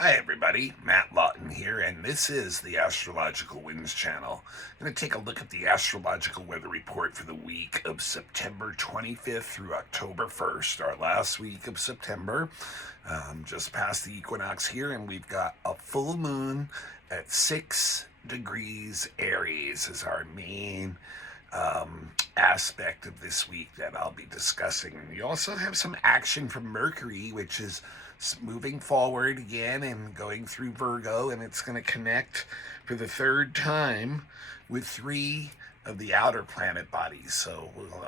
Hi everybody, Matt Lawton here, and this is the Astrological Winds channel. I'm going to take a look at the astrological weather report for the week of September 25th through October 1st, our last week of September. Just past the equinox here, and we've got a full moon at 6 degrees Aries as our main aspect of this week that I'll be discussing. And you also have some action from Mercury, which is moving forward again and going through Virgo, and it's going to connect for the third time with three of the outer planet bodies. So we'll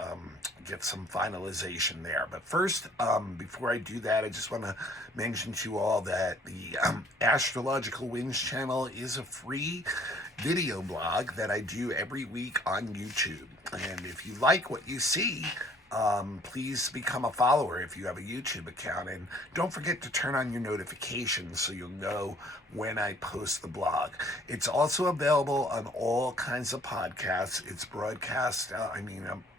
get some finalization there. But first, before I do that, I just want to mention to you all that the Astrological Winds channel is a free video blog that I do every week on YouTube. And if you like what you see, please become a follower if you have a YouTube account, and don't forget to turn on your notifications so you'll know when I post the blog. It's also available on all kinds of podcasts. It's broadcast,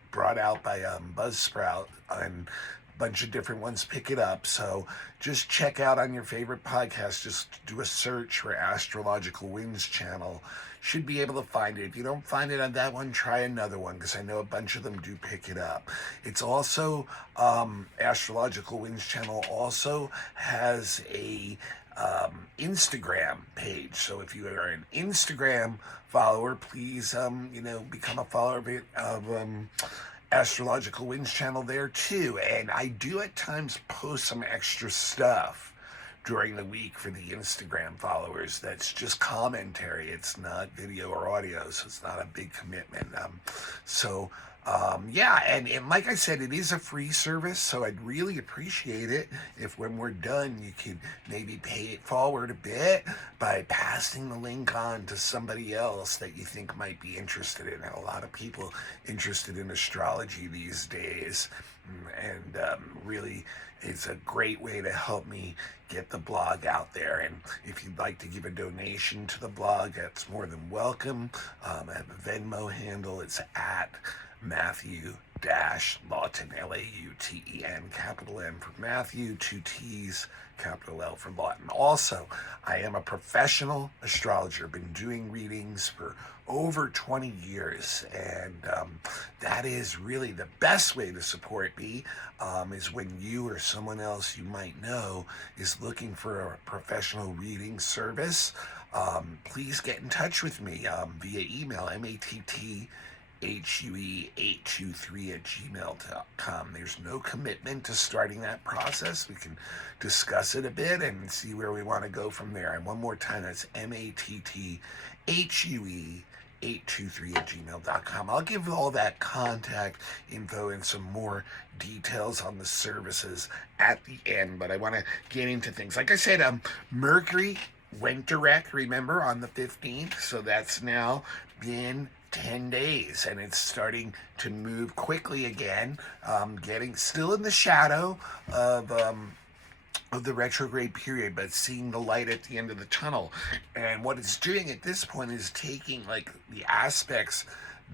brought out by Buzzsprout, and a bunch of different ones pick it up. So just check out on your favorite podcast. Just do a search for Astrological Winds channel. Should be able to find it. If you don't find it on that one, try another one, because I know a bunch of them do pick it up. It's also, Astrological Winds channel also has a Instagram page. So if you are an Instagram follower, please, become a follower of Astrological Winds channel there too. And I do at times post some extra stuff during the week for the Instagram followers. That's just commentary. It's not video or audio, so it's not a big commitment. And like I said, it is a free service, so I'd really appreciate it if when we're done, you could maybe pay it forward a bit by passing the link on to somebody else that you think might be interested in it. A lot of people interested in astrology these days, and really, it's a great way to help me get the blog out there. And if you'd like to give a donation to the blog, that's more than welcome. I have a Venmo handle. It's at Matthew-Lawton, Lauten, capital M for Matthew, two T's, capital L for Lawton. Also, I am a professional astrologer. Been doing readings for over 20 years, and that is really the best way to support me, is when you or someone else you might know is looking for a professional reading service. Please get in touch with me via email, mattHue823@gmail.com. There's no commitment to starting that process. We can discuss it a bit and see where we want to go from there. And one more time, that's mattHue823@gmail.com. I'll give all that contact info and some more details on the services at the end, but I want to get into things. Like I said, Mercury went direct, remember, on the 15th, so that's now been 10 days, and it's starting to move quickly again, getting still in the shadow of the retrograde period, but seeing the light at the end of the tunnel. And what it's doing at this point is taking like the aspects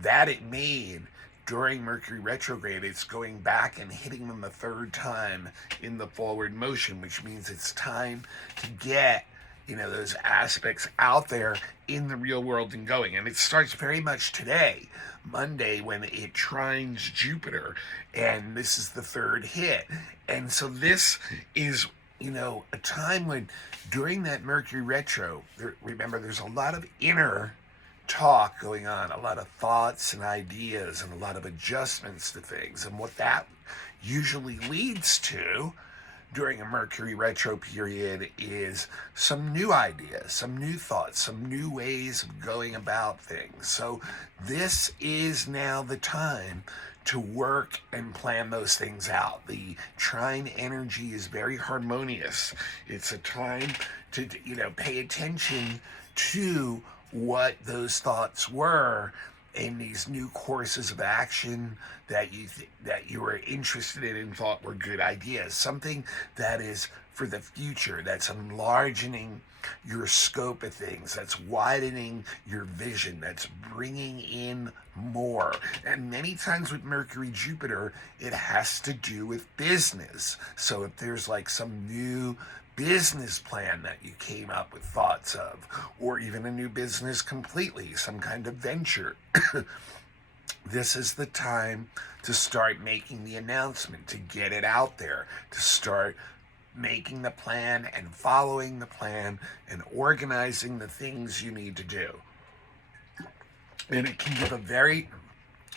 that it made during Mercury retrograde, it's going back and hitting them the third time in the forward motion, which means it's time to get those aspects out there in the real world and going. And it starts very much today, Monday, when it trines Jupiter, and this is the third hit. And so this is, a time when during that Mercury retro, remember, there's a lot of inner talk going on, a lot of thoughts and ideas, and a lot of adjustments to things. And what that usually leads to during a Mercury retro period is some new ideas, some new thoughts, some new ways of going about things. So this is now the time to work and plan those things out. The trine energy is very harmonious. It's a time to, pay attention to what those thoughts were in these new courses of action that you were interested in and thought were good ideas. Something that is for the future, that's enlarging your scope of things, that's widening your vision, that's bringing in more. And many times with Mercury Jupiter, it has to do with business. So if there's like some new business plan that you came up with thoughts of, or even a new business completely, some kind of venture. This is the time to start making the announcement, to get it out there, to start making the plan and following the plan and organizing the things you need to do. And it can give a very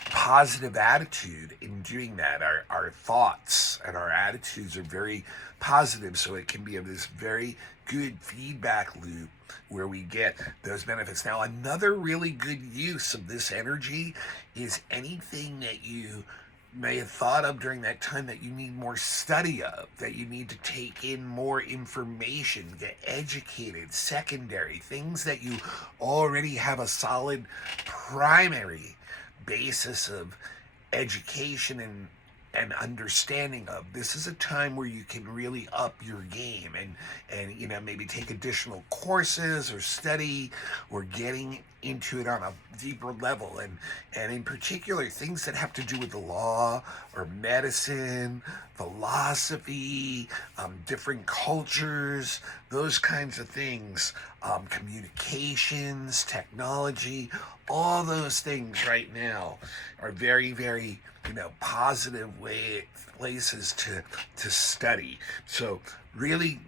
positive attitude in doing that. Our thoughts and our attitudes are very positive, so it can be this very good feedback loop where we get those benefits. Now, another really good use of this energy is anything that you may have thought of during that time that you need more study of, that you need to take in more information, get educated, secondary, things that you already have a solid primary basis of education and understanding of. This is a time where you can really up your game and maybe take additional courses or study or getting into it on a deeper level, and in particular things that have to do with the law or medicine, philosophy, different cultures, those kinds of things, communications, technology, all those things right now are very, very positive places to study. So really,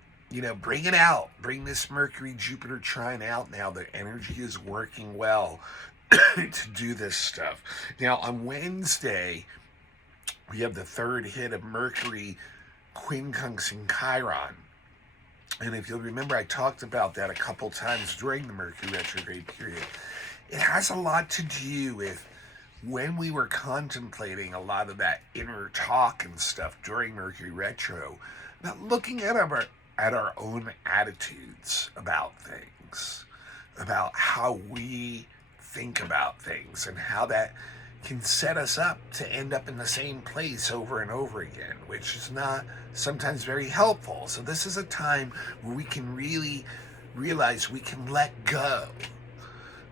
bring it out. Bring this Mercury-Jupiter trine out now. The energy is working well to do this stuff. Now, on Wednesday, we have the third hit of Mercury, quincunx in Chiron. And if you'll remember, I talked about that a couple times during the Mercury retrograde period. It has a lot to do with when we were contemplating a lot of that inner talk and stuff during Mercury retro, about looking at our own attitudes about things, about how we think about things, and how that can set us up to end up in the same place over and over again, which is not sometimes very helpful. So this is a time where we can really realize we can let go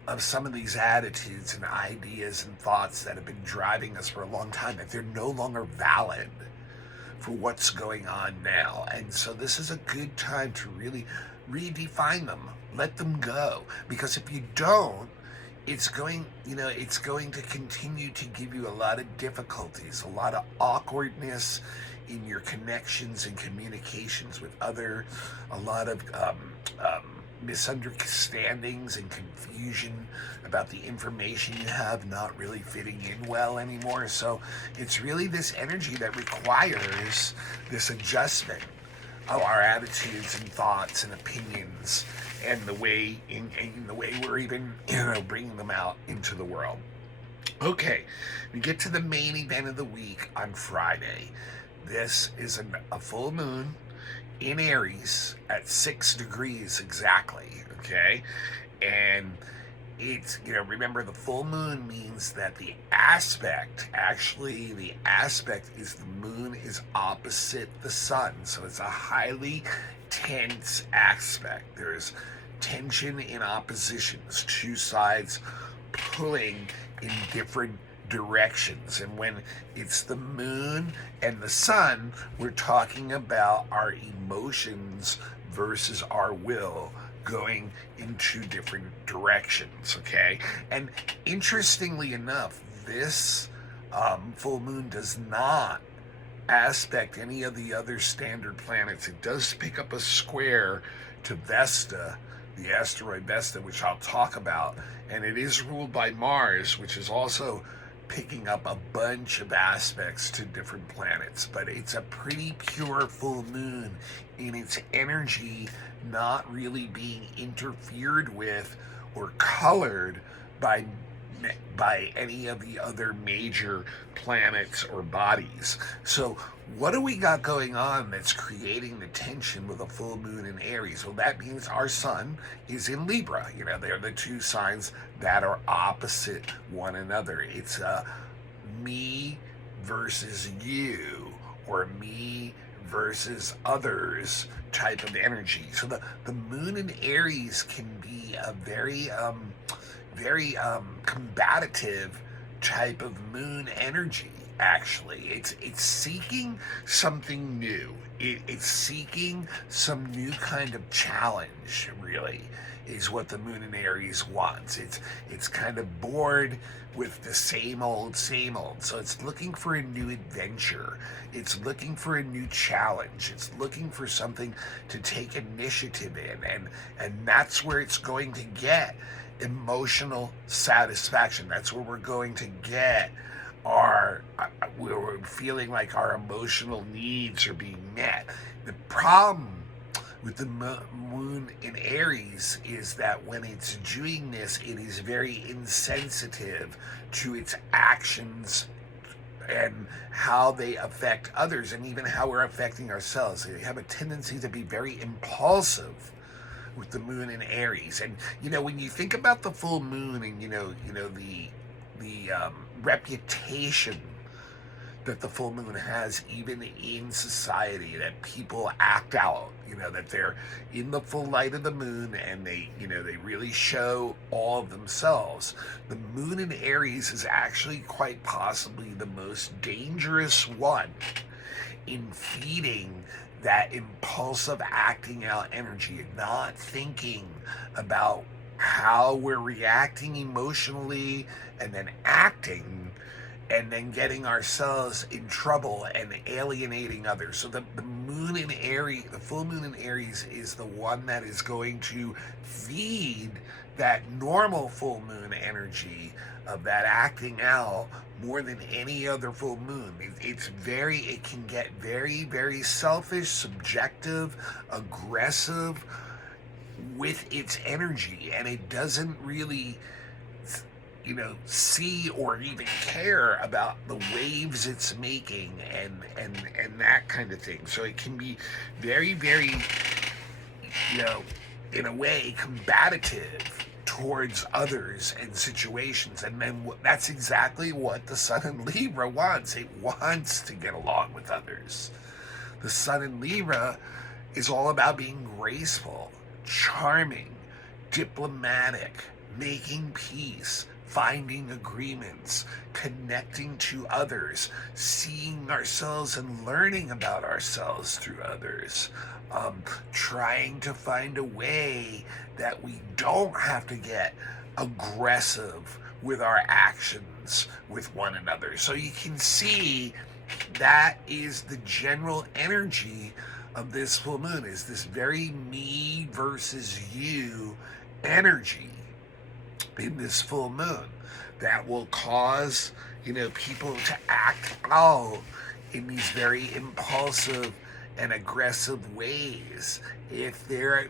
of some of these attitudes and ideas and thoughts that have been driving us for a long time, that they're no longer valid for what's going on now. And so this is a good time to really redefine them, let them go, because if you don't, it's going to continue to give you a lot of difficulties, a lot of awkwardness in your connections and communications with other, a lot of misunderstandings and confusion about the information you have not really fitting in well anymore. So it's really this energy that requires this adjustment of our attitudes and thoughts and opinions, and the way in the way we're even bringing them out into the world. Okay, we get to the main event of the week on Friday. This is a full moon in Aries at 6 degrees exactly, okay? And it's, remember, the full moon means that the aspect is the moon is opposite the sun. So it's a highly tense aspect. There's tension in oppositions, two sides pulling in different directions. And when it's the moon and the sun, we're talking about our emotions versus our will going in two different directions, okay? And interestingly enough, this full moon does not aspect any of the other standard planets. It does pick up a square to Vesta, the asteroid Vesta, which I'll talk about, and it is ruled by Mars, which is also picking up a bunch of aspects to different planets. But it's a pretty pure full moon in its energy, not really being interfered with or colored by any of the other major planets or bodies. So what do we got going on that's creating the tension with a full moon in Aries? Well, that means our sun is in Libra. They're the two signs that are opposite one another. It's me versus you, or me versus others type of energy. So the moon in Aries can be a very combative type of moon energy. actually. It's seeking something new. It's seeking some new kind of challenge, really, is what the moon in Aries wants. It's kind of bored with the same old, same old. So it's looking for a new adventure. It's looking for a new challenge. It's looking for something to take initiative in, and that's where it's going to get emotional satisfaction. That's where we're going to get our we're feeling like our emotional needs are being met. The problem with the moon in Aries is that when it's doing this, it is very insensitive to its actions and how they affect others, and even how we're affecting ourselves. They have a tendency to be very impulsive with the moon in Aries. And when you think about the full moon, and the reputation that the full moon has, even in society, that people act out, that they're in the full light of the moon, and they really show all of themselves. The moon in Aries is actually quite possibly the most dangerous one in feeding that impulsive acting out energy, not thinking about how we're reacting emotionally, and then acting, and then getting ourselves in trouble and alienating others. So the moon in Aries, the full moon in Aries, is the one that is going to feed that normal full moon energy of that acting out more than any other full moon. It can get very, very selfish, subjective, aggressive with its energy, and it doesn't really see or even care about the waves it's making, and that kind of thing. So it can be very, very, in a way, combative towards others and situations. And then that's exactly what the sun in Libra wants. It wants to get along with others. The sun in Libra is all about being graceful, charming, diplomatic, making peace, finding agreements, connecting to others, seeing ourselves and learning about ourselves through others, trying to find a way that we don't have to get aggressive with our actions with one another. So you can see that is the general energy of this full moon, is this very me versus you energy in this full moon that will cause people to act out in these very impulsive and aggressive ways if they're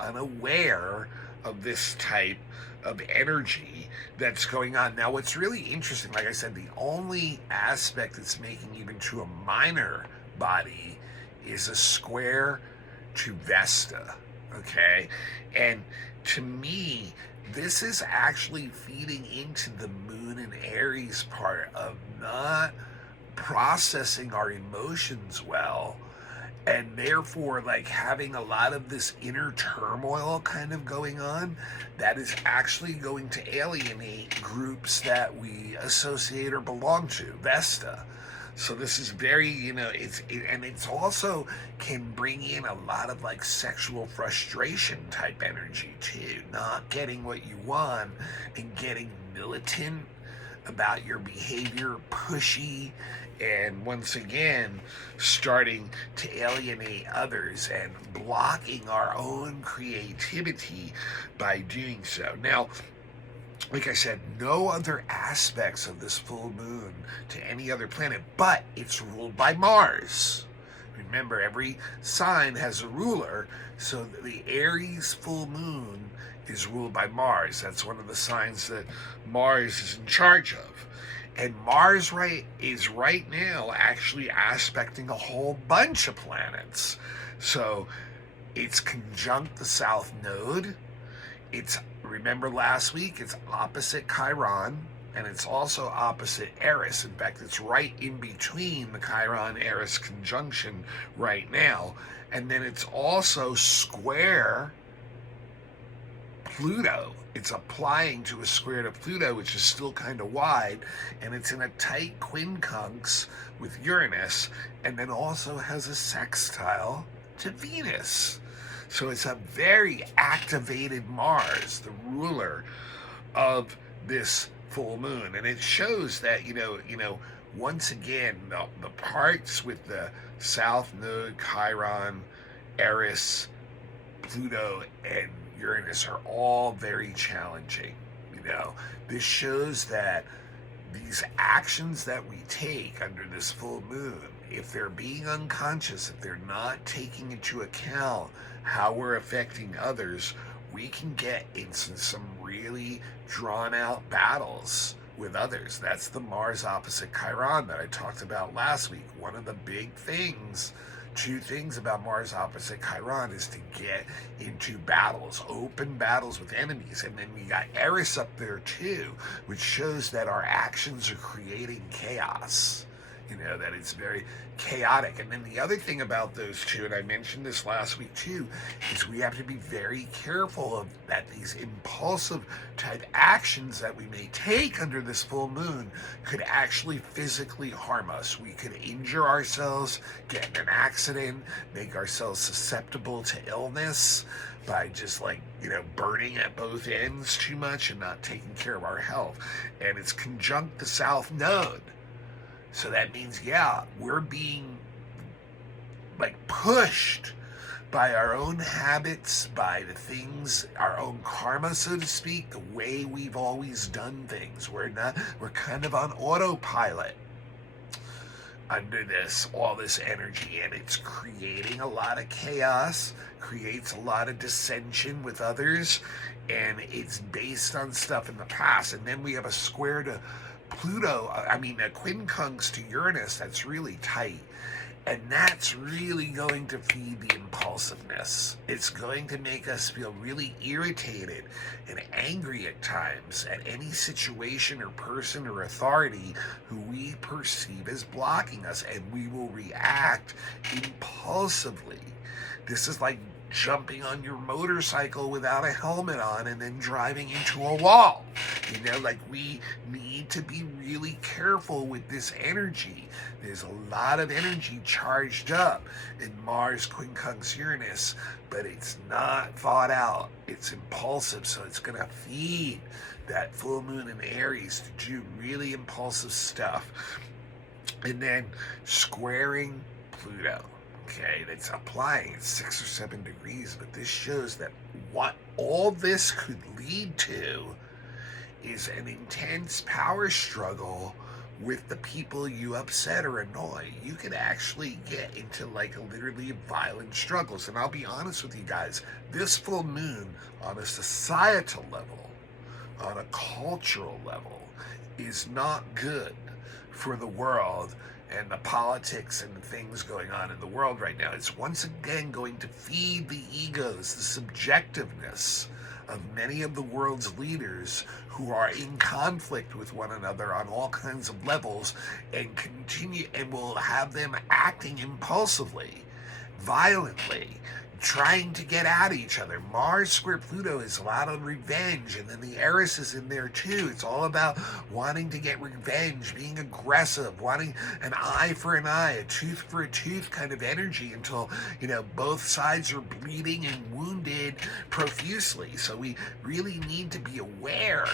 unaware of this type of energy that's going on. Now, what's really interesting, like I said, the only aspect that's making even to a minor body is a square to Vesta. Okay, and to me, this is actually feeding into the moon and Aries part of not processing our emotions well, and therefore like having a lot of this inner turmoil kind of going on that is actually going to alienate groups that we associate or belong to, Vesta. So this is very, it's also can bring in a lot of like sexual frustration type energy too, not getting what you want and getting militant about your behavior, pushy, and once again starting to alienate others and blocking our own creativity by doing so. Now, like I said, no other aspects of this full moon to any other planet, but it's ruled by Mars. Remember, every sign has a ruler, so the Aries full moon is ruled by Mars. That's one of the signs that Mars is in charge of. And Mars is right now actually aspecting a whole bunch of planets. So it's conjunct the South Node. Remember last week, it's opposite Chiron, and it's also opposite Eris. In fact, it's right in between the Chiron-Eris conjunction right now. And then it's also square Pluto. It's applying to a square to Pluto, which is still kind of wide, and it's in a tight quincunx with Uranus, and then also has a sextile to Venus. So it's a very activated Mars, the ruler of this full moon, and it shows that once again the parts with the South Node, Chiron, Eris, Pluto, and Uranus are all very challenging. This shows that these actions that we take under this full moon, if they're being unconscious, if they're not taking into account how we're affecting others, we can get into some really drawn out battles with others. That's the Mars opposite Chiron that I talked about last week. One of the big things, two things about Mars opposite Chiron is to get into battles, open battles with enemies. And then we got Eris up there too, which shows that our actions are creating chaos. That it's very chaotic. And then the other thing about those two, and I mentioned this last week too, is we have to be very careful of that these impulsive type actions that we may take under this full moon could actually physically harm us. We could injure ourselves, get in an accident, make ourselves susceptible to illness by just burning at both ends too much and not taking care of our health. And it's conjunct the South Node. So that means, we're being pushed by our own habits, by the things, our own karma, so to speak, the way we've always done things. We're kind of on autopilot under all this energy, and it's creating a lot of chaos, creates a lot of dissension with others, and it's based on stuff in the past. And then we have a square to Pluto, a quincunx to Uranus that's really tight. And that's really going to feed the impulsiveness. It's going to make us feel really irritated and angry at times at any situation or person or authority who we perceive as blocking us, and we will react impulsively. This is like jumping on your motorcycle without a helmet on and then driving into a wall. We need to be really careful with this energy. There's a lot of energy charged up in Mars quincunx Uranus, but it's not thought out. It's impulsive, so it's going to feed that full moon in Aries to do really impulsive stuff. And then squaring Pluto. Okay, that's applying. It's 6 or 7 degrees, but this shows that what all this could lead to is an intense power struggle with the people you upset or annoy. You could actually get into literally violent struggles. And I'll be honest with you guys, this full moon on a societal level, on a cultural level, is not good for the world and the politics and the things going on in the world right now. It's once again going to feed the egos, the subjectiveness of many of the world's leaders who are in conflict with one another on all kinds of levels, and will have them acting impulsively, violently, trying to get at each other. Mars square Pluto is a lot of revenge, and then the Eris is in there too. It's all about wanting to get revenge, being aggressive, wanting an eye for an eye, a tooth for a tooth kind of energy until, both sides are bleeding and wounded profusely. So we really need to be aware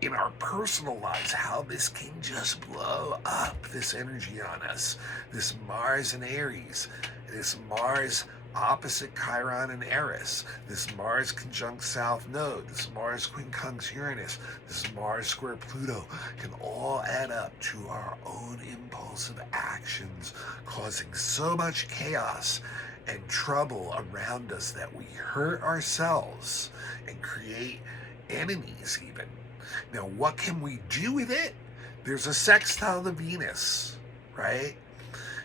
in our personal lives how this can just blow up, this energy on us. This Mars and Aries, this Mars opposite Chiron and Eris, this Mars conjunct South Node, this Mars quincunx Uranus, this Mars square Pluto can all add up to our own impulsive actions, causing so much chaos and trouble around us that we hurt ourselves and create enemies even. Now, what can we do with it? There's a sextile to Venus, right?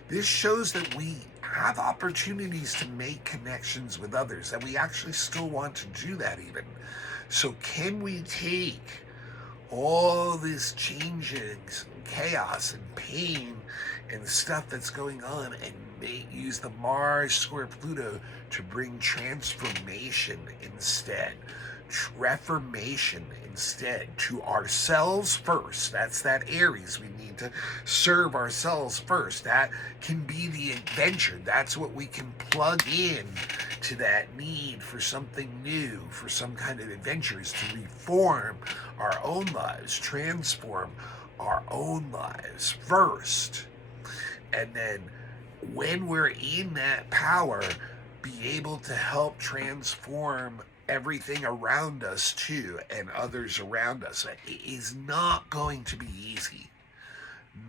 This shows that we have opportunities to make connections with others, that we actually still want to do that even. So can we take all these changes and chaos and pain and stuff that's going on and use the Mars square Pluto to bring transformation instead, reformation instead to ourselves first. That's that Aries. We need to serve ourselves first. That can be the adventure. That's what we can plug in to that need for something new, for some kind of adventures to reform our own lives, transform our own lives first. And then when we're in that power, be able to help transform everything around us too and others around us. It is not going to be easy.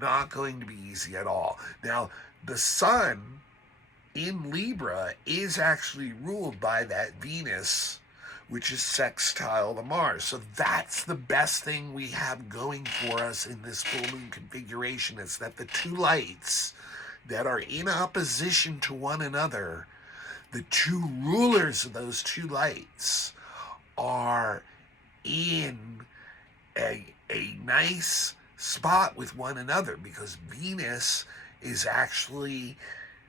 Not going to be easy at all. Now, the sun in Libra is actually ruled by that Venus, which is sextile to Mars. So that's the best thing we have going for us in this full moon configuration, is that the two lights that are in opposition to one another, the two rulers of those two lights, are in a nice spot with one another, because Venus is actually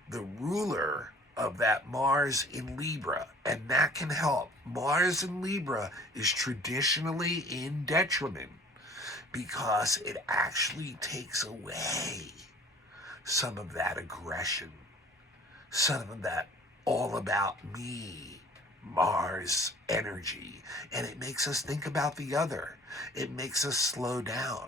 the ruler of that Mars in Libra, and that can help. Mars in Libra is traditionally in detriment because it actually takes away some of that aggression, some of that all about me Mars energy, and it makes us think about the other. It makes us slow down.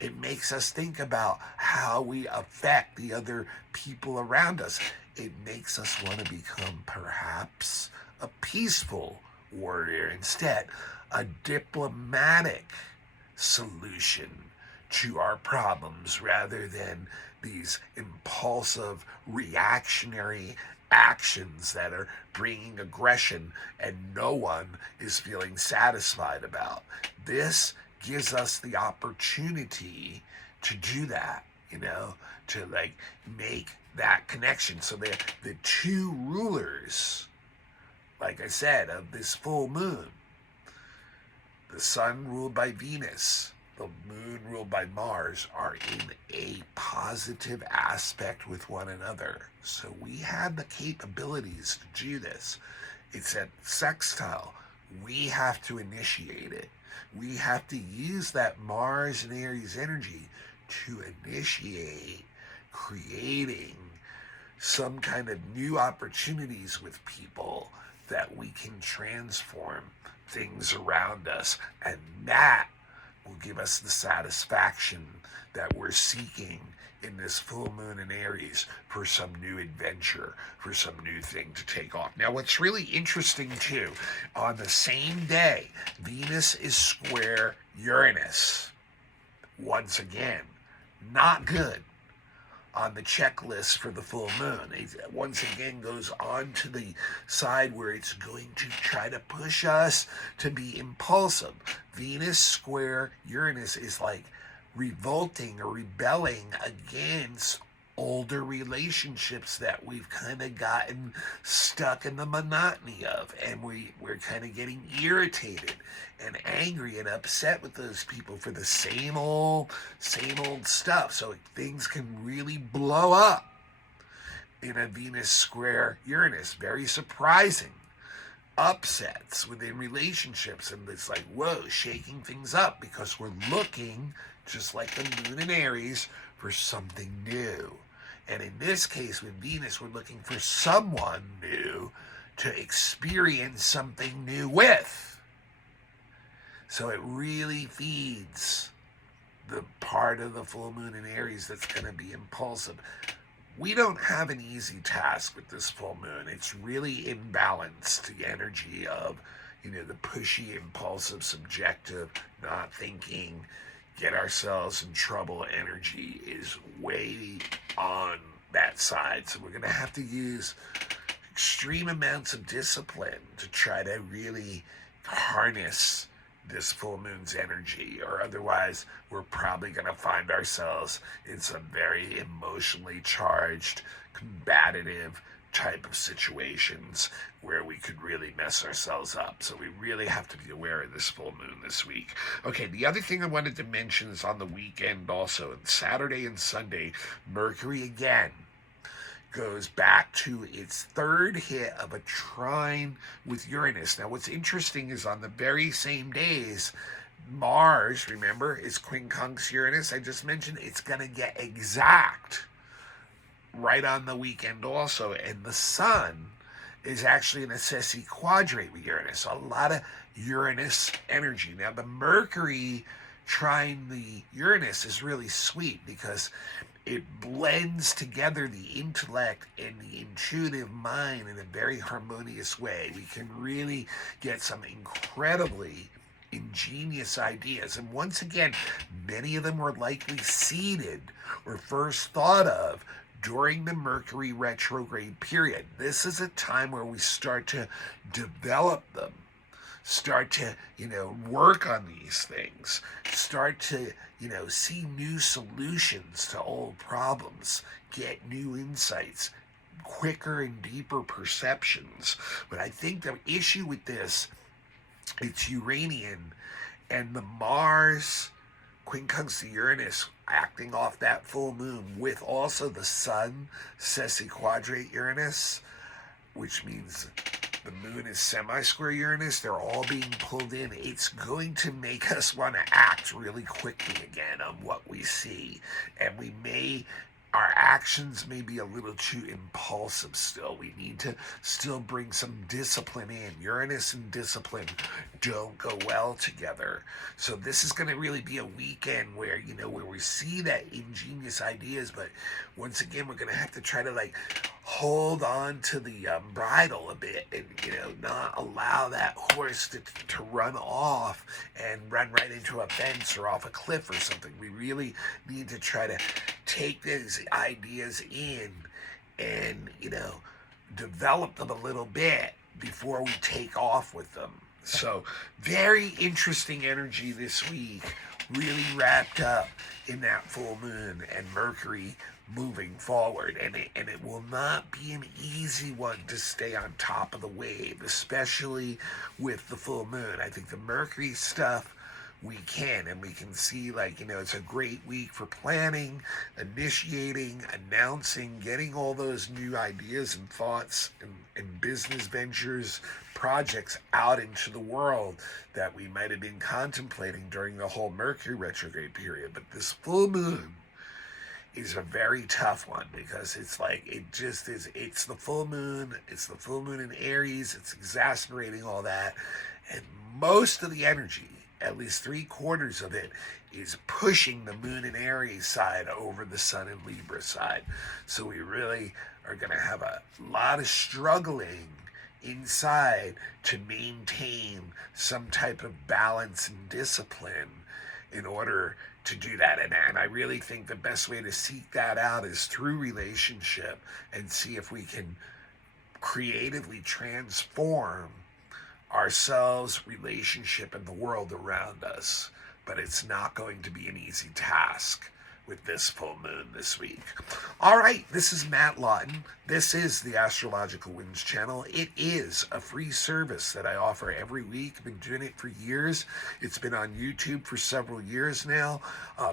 It makes us think about how we affect the other people around us. It makes us want to become perhaps a peaceful warrior instead, a diplomatic solution to our problems rather than these impulsive, reactionary actions that are bringing aggression and no one is feeling satisfied about. This gives us the opportunity to do that, to make that connection. So the two rulers, like I said, of this full moon, the sun ruled by Venus, the moon ruled by Mars, are in a positive aspect with one another. So we have the capabilities to do this. It's a sextile. We have to initiate it. We have to use that Mars and Aries energy to initiate creating some kind of new opportunities with people that we can transform things around us. And that will give us the satisfaction that we're seeking in this full moon in Aries for some new adventure, for some new thing to take off. Now, what's really interesting too, on the same day, Venus is square Uranus. Once again, not good on the checklist for the full moon. It once again goes on to the side where it's going to try to push us to be impulsive. Venus square Uranus is like revolting or rebelling against older relationships that we've kind of gotten stuck in the monotony of, and we're kind of getting irritated and angry and upset with those people for the same old stuff. So things can really blow up in a Venus square Uranus. Very surprising upsets within relationships, and it's like, whoa, shaking things up, because we're looking, just like the moon in Aries, for something new. And in this case, with Venus, we're looking for someone new to experience something new with. So it really feeds the part of the full moon in Aries that's going to be impulsive. We don't have an easy task with this full moon. It's really imbalanced. The energy of, the pushy, impulsive, subjective, not thinking, get ourselves in trouble energy is way on that side. So we're going to have to use extreme amounts of discipline to try to really harness this full moon's energy, or otherwise we're probably going to find ourselves in some very emotionally charged, combative type of situations where we could really mess ourselves up. So we really have to be aware of this full moon this week. Okay, the other thing I wanted to mention is on the weekend also, Saturday and Sunday, Mercury again goes back to its third hit of a trine with Uranus. Now, what's interesting is on the very same days, Mars, remember, is quincunx Uranus. I just mentioned it's going to get exact right on the weekend also. And the Sun is actually an assessi quadrate with Uranus. So a lot of Uranus energy. Now, the Mercury trine the Uranus is really sweet because it blends together the intellect and the intuitive mind in a very harmonious way. We can really get some incredibly ingenious ideas. And once again, many of them were likely seeded or first thought of during the Mercury retrograde period. This is a time where we start to develop them, start to, work on these things, start to, see new solutions to old problems, get new insights, quicker and deeper perceptions. But I think the issue with this, it's Uranian and the Mars quincunx the Uranus acting off that full moon with also the Sun sesquiquadrate Uranus, which means the moon is semi-square Uranus. They're all being pulled in. It's going to make us want to act really quickly again on what we see. And our actions may be a little too impulsive still. We need to still bring some discipline in. Uranus and discipline don't go well together. So this is going to really be a weekend where, where we see that ingenious ideas, but once again, we're going to have to try to hold on to the bridle a bit and, not allow that horse to run off and run right into a fence or off a cliff or something. We really need to try to take these ideas in and, develop them a little bit before we take off with them. So very interesting energy this week, really wrapped up in that full moon and Mercury moving forward. And it will not be an easy one to stay on top of the wave, especially with the full moon. I think the Mercury stuff, we can, and we can see it's a great week for planning, initiating, announcing, getting all those new ideas and thoughts and business ventures, projects out into the world that we might have been contemplating during the whole Mercury retrograde period. But this full moon is a very tough one because it's the full moon, it's the full moon in Aries, it's exasperating all that, and most of the energy, at least 3/4 of it, is pushing the moon in Aries side over the sun in Libra side. So we really are going to have a lot of struggling inside to maintain some type of balance and discipline in order to do that. And I really think the best way to seek that out is through relationship and see if we can creatively transform ourselves, relationship, and the world around us. But it's not going to be an easy task with this full moon this week. All right, this is Matt Lawton. This is the Astrological Winds channel. It is a free service that I offer every week. I've been doing it for years. It's been on YouTube for several years now.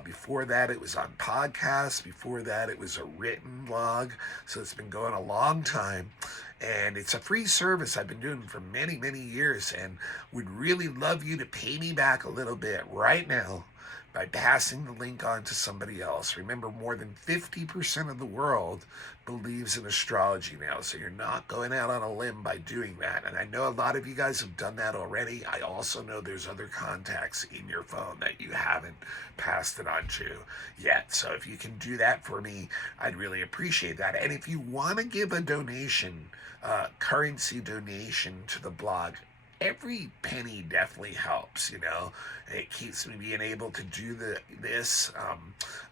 Before that, it was on podcasts. Before that, it was a written blog. So it's been going a long time. And it's a free service I've been doing for many, many years, and would really love you to pay me back a little bit right now by passing the link on to somebody else. Remember, more than 50% of the world believes in astrology now, so you're not going out on a limb by doing that. And I know a lot of you guys have done that already. I also know there's other contacts in your phone that you haven't passed it on to yet. So if you can do that for me, I'd really appreciate that. And if you want to give a donation, currency donation to the blog, every penny definitely helps. It keeps me being able to do this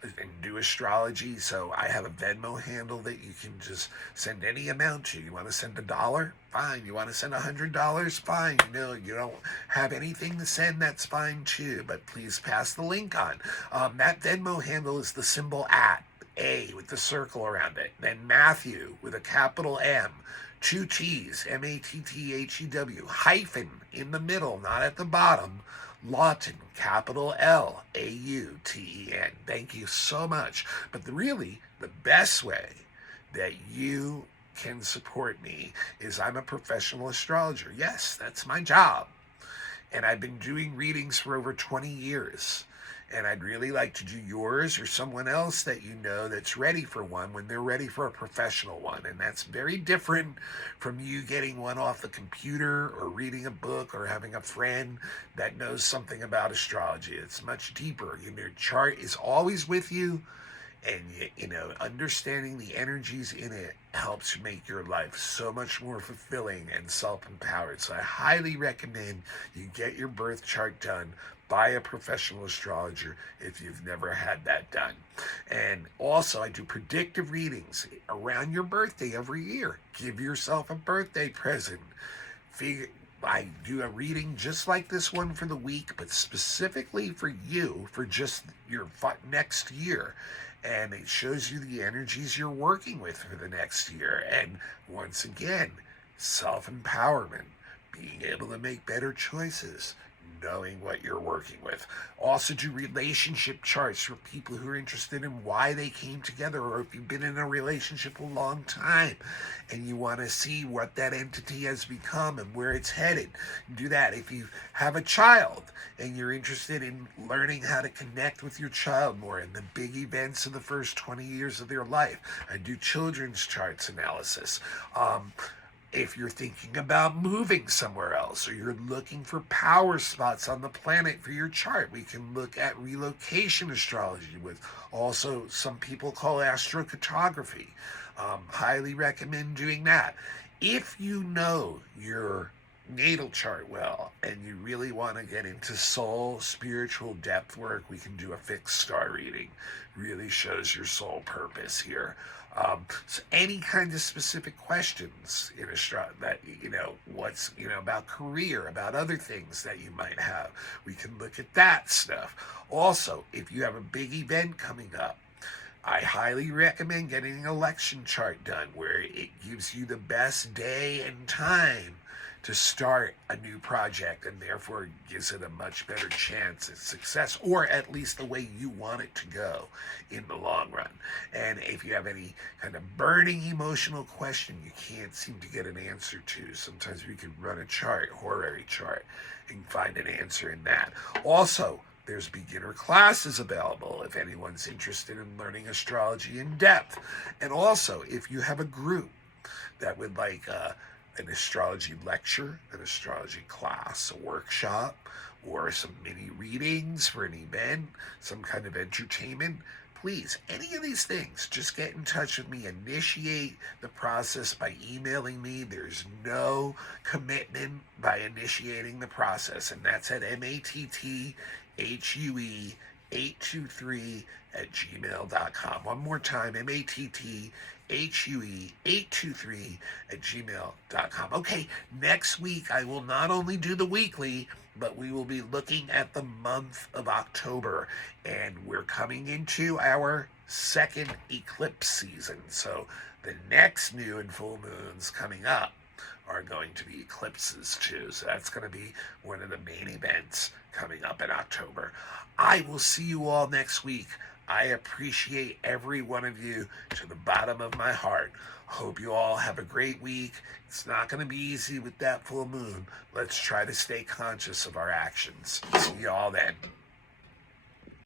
and do astrology. So I have a Venmo handle that you can just send any amount to. You want to send $1? Fine. You want to send $100? Fine. You don't have anything to send, that's fine too. But please pass the link on. That Venmo handle is the symbol @ with the circle around it. Then Matthew with a capital M. 2 T's, Matthew, hyphen in the middle, not at the bottom, Lawton, capital Lauten. Thank you so much. But the best way that you can support me is I'm a professional astrologer. Yes, that's my job. And I've been doing readings for over 20 years. And I'd really like to do yours or someone else that you know that's ready for one when they're ready for a professional one. And that's very different from you getting one off the computer or reading a book or having a friend that knows something about astrology. It's much deeper. Your chart is always with you, and understanding the energies in it helps make your life so much more fulfilling and self-empowered. So I highly recommend you get your birth chart done by a professional astrologer if you've never had that done. And also, I do predictive readings around your birthday every year. Give yourself a birthday present. I do a reading just like this one for the week, but specifically for you, for just your next year. And it shows you the energies you're working with for the next year. And once again, self-empowerment, being able to make better choices, knowing what you're working with. Also do relationship charts for people who are interested in why they came together, or if you've been in a relationship a long time and you want to see what that entity has become and where it's headed. Do that. If you have a child and you're interested in learning how to connect with your child more in the big events of the first 20 years of their life, I do children's charts analysis. If you're thinking about moving somewhere else, or you're looking for power spots on the planet for your chart, we can look at relocation astrology, with also some people call astrocartography. Highly recommend doing that. If you know your natal chart well and you really want to get into soul spiritual depth work, we can do a fixed star reading. Really shows your soul purpose here. So any kind of specific questions in that what's about career, about other things that you might have, we can look at that stuff. Also, if you have a big event coming up, I highly recommend getting an election chart done, where it gives you the best day and time to start a new project, and therefore gives it a much better chance at success, or at least the way you want it to go in the long run. And if you have any kind of burning emotional question you can't seem to get an answer to, sometimes we can run a chart, horary chart, and find an answer in that. Also, there's beginner classes available if anyone's interested in learning astrology in depth. And also, if you have a group that would like an astrology lecture, an astrology class, a workshop, or some mini readings for an event, some kind of entertainment, please, any of these things, just get in touch with me. Initiate the process by emailing me. There's no commitment by initiating the process, and that's at mattHue823@gmail.com. One more time, mattHue823@gmail.com. Okay, next week I will not only do the weekly, but we will be looking at the month of October, and we're coming into our second eclipse season. So the next new and full moons coming up are going to be eclipses too. So that's going to be one of the main events coming up in October. I will see you all next week. I appreciate every one of you to the bottom of my heart. Hope you all have a great week. It's not going to be easy with that full moon. Let's try to stay conscious of our actions. See you all then.